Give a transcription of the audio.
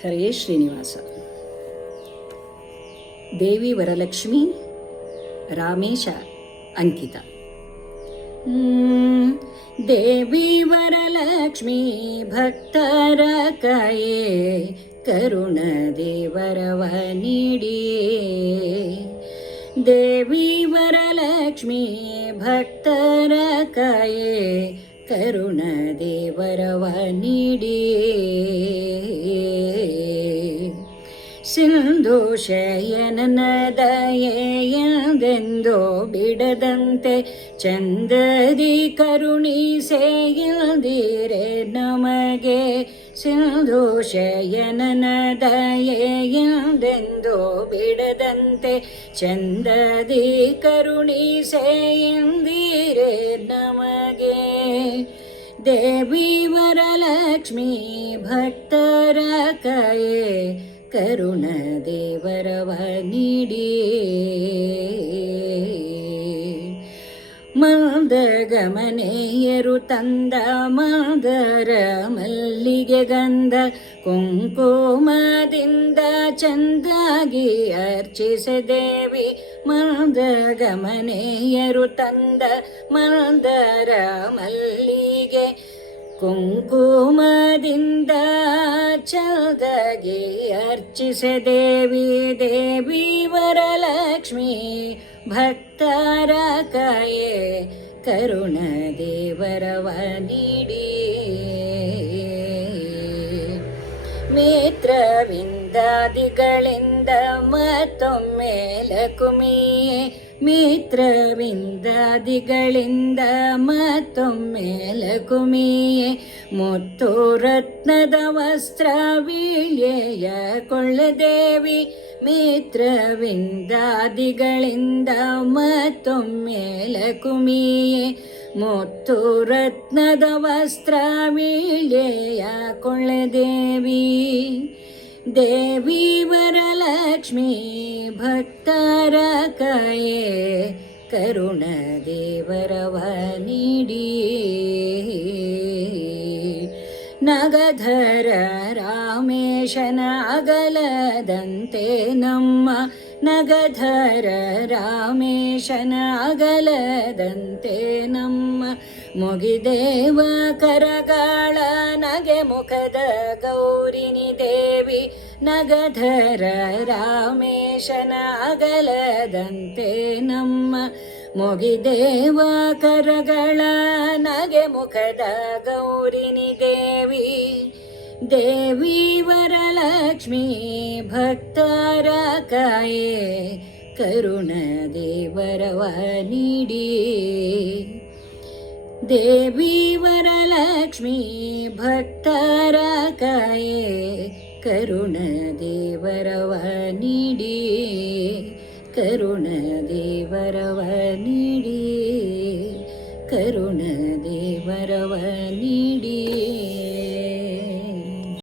ಹರೇ ಶ್ರೀನಿವಾಸ. ದೇವಿ ವರಲಕ್ಷ್ಮಿ ರಾಮೇಶ ಅಂಕಿತ. ದೇವಿ ವರಲಕ್ಷ್ಮಿ ಭಕ್ತರ ಕಾಯೇ, ಕರುಣ ದೇವರವ ನೀಡಿಯೇ. ದೇವಿ ವರಲಕ್ಷ್ಮಿ ಭಕ್ತರ ಕಾಯೇ, ಕರುಣ ದೇವರವ ನೀಡಿಯೇ. ಸಿಂಧು ಶಯನನ ದಯೆಯೆಂದೆಂದೋ ಬಿಡದಂತೆ, ಚಂದದಿ ಕರುಣಿಸೆಯಲ್ದಿರೆ ನಮಗೆ. ಸಿಂಧು ಶಯನನ ದಯೆಯೆಂದೆಂದೋ ಬಿಡದಂತೆ, ಚಂದದಿ ಕರುಣಿಸೆಯಲ್ದಿರೆ ನಮಗೆ. ದೇವಿ ವರಲಕ್ಷ್ಮಿ ಭಕ್ತರ ಕಾಯೇ, ಕರುಣ ದೇವರವ ನೀಡಿಯೇ. ಮಂದಗಮನೆಯರು ತಂದ ಮಂದರ ಮಲ್ಲಿಗೆ ಗಂಧ, ಕುಂಕುಮದಿಂದ ಚಂದಾಗಿ ಅರ್ಚಿಸೆ ದೇವಿ. ಮಂದಗಮನೆಯರು ತಂದ ಮಂದರ ಮಲ್ಲಿಗೆ, ಕುಂಕುಮದಿಂದ ಚಂದಾಗಿ ಅರ್ಚಿಸೆ ದೇವಿ. ದೇವಿ ವರಲಕ್ಷ್ಮಿ ಭಕ್ತರ ಕಾಯೇ, ಕರುಣ ದೇವರವ ನೀಡಿಯೇ. ಮಿತ್ರವಿಂದಾದಿಗಳಿಂದ ಮತ್ತೊಮ್ಮೆ ಲಕುಮಿಯೇ, ಮಿತ್ರವಿಂದಾದಿಗಳಿಂದ ಮತ್ತೊಮ್ಮೆ ಲಕುಮಿಯೇ. ಮುತ್ತು ರತ್ನದ ವಸ್ತ್ರ ವೀಳ್ಯೆಯ ಕೊಳ್ಳದೇವಿ. ಮಿತ್ರವಿಂದಾದಿಗಳಿಂದ ಮತ್ತೊಮ್ಮೆ ಲಕುಮಿಯೇ. ಮುತ್ತು ರತ್ನದ ವಸ್ತ್ರ ವೀಳ್ಯೆಯ ಕೊಳ್ಳದೇವಿ. ದೇವಿ ವರಲಕ್ಷ್ಮಿ ಭಕ್ತರ ಕಾಯೇ, ಕರುಣ ದೇವರವ ನೀಡಿಯೇ. ನಗಧರ ರಾಮೇಶನ ಅಗಲದಂತೆ ನಮ್ಮ, ನಗಧರ ರಾಮೇಶನ ಅಗಲದಂತೆ ನಮ್ಮ. ಮುಗಿದೇವ ಕರಗಾಳ ನಗೆ ಮುಖದ ಗೌರಿನಿ ದೇವಿ. ನಗಧರ ರಾಮೇಶನ ಅಗಲದಂತೆ ನಮ್ಮ, ಮುಗಿದೇವ ಕರಗಳ ನಗೆ ಮುಖದ ಗೌರಿನಿ ದೇವಿ. ದೇವಿ ವರಲಕ್ಷ್ಮಿ ಭಕ್ತರ ಕಾಯೇ, ಕರುಣ ದೇವರವ ನೀಡಿಯೇ. ದೇವಿ ವರಲಕ್ಷ್ಮಿ ಭಕ್ತರ ಕಾಯೇ, ಕರುಣ ದೇವರವ ನೀಡಿಯೇ. ಕರುಣ ದೇವರವ ನೀಡಿ.